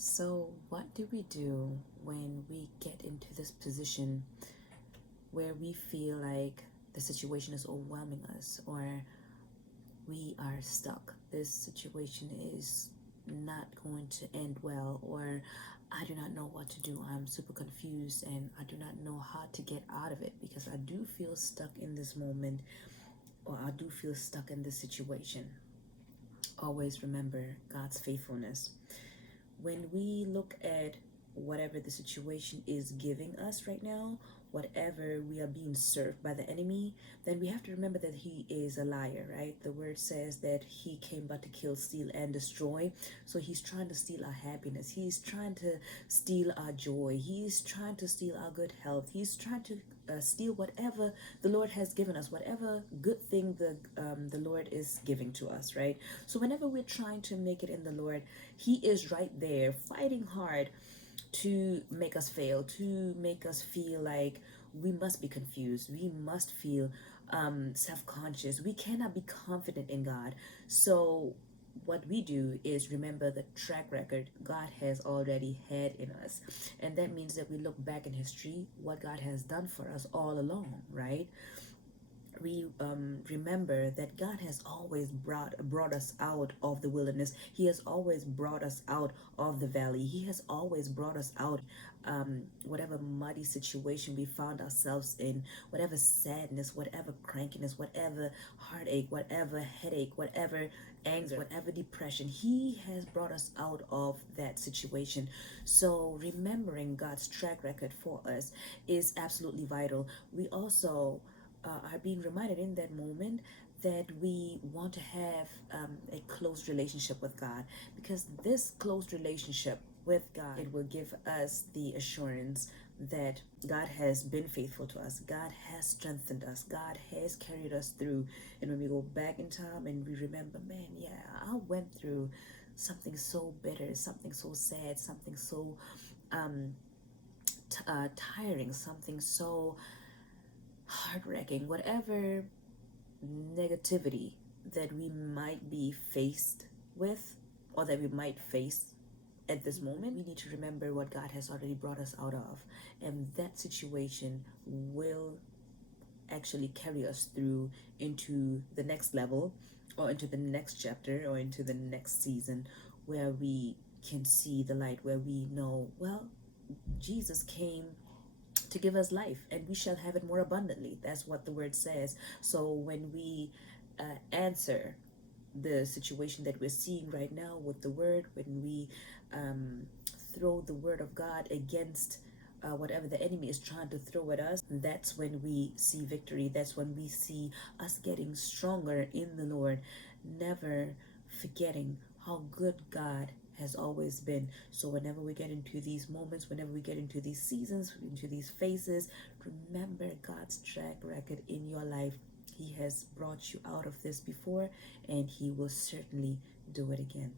So, what do we do when we get into this position where we feel like the situation is overwhelming us or we are stuck? This situation is not going to end well, or I do not know what to do. I'm super confused and I do not know how to get out of it because I do feel stuck in this moment or I do feel stuck in this situation. Always remember God's faithfulness. When we look at whatever the situation is giving us right now, whatever we are being served by the enemy, then we have to remember that he is a liar, right? The word says that he came but to kill, steal, and destroy. So he's trying to steal our happiness. He's trying to steal our joy. He's trying to steal our good health. He's trying to steal whatever the Lord has given us, whatever good thing the Lord is giving to us, right? So whenever we're trying to make it in the Lord, He is right there fighting hard to make us fail, to make us feel like we must be confused, we must feel self-conscious, we cannot be confident in God. So what we do is remember the track record God has already had in us. And that means that we look back in history, what God has done for us all along, right? We remember that God has always brought us out of the wilderness. He has always brought us out of the valley. He has always brought us out whatever muddy situation we found ourselves in, whatever sadness, whatever crankiness, whatever heartache, whatever headache, whatever anger, whatever depression. He has brought us out of that situation. So remembering God's track record for us is absolutely vital. We also are being reminded in that moment that we want to have a close relationship with God, because this close relationship with God, it will give us the assurance that God has been faithful to us. God has strengthened us. God has carried us through. And when we go back in time and we remember, man, yeah, I went through something so bitter, something so sad, something so tiring, something so heart-wrenching, whatever negativity that we might be faced with or that we might face at this moment, we need to remember what God has already brought us out of. And that situation will actually carry us through into the next level or into the next chapter or into the next season where we can see the light, where we know, well, Jesus came to give us life and we shall have it more abundantly. That's what the word says. So when we answer the situation that we're seeing right now with the word, when we throw the word of God against whatever the enemy is trying to throw at us, that's when we see victory. That's when we see us getting stronger in the Lord, never forgetting how good God has always been. So whenever we get into these moments, whenever we get into these seasons, into these phases, remember God's track record in your life. He has brought you out of this before, and He will certainly do it again.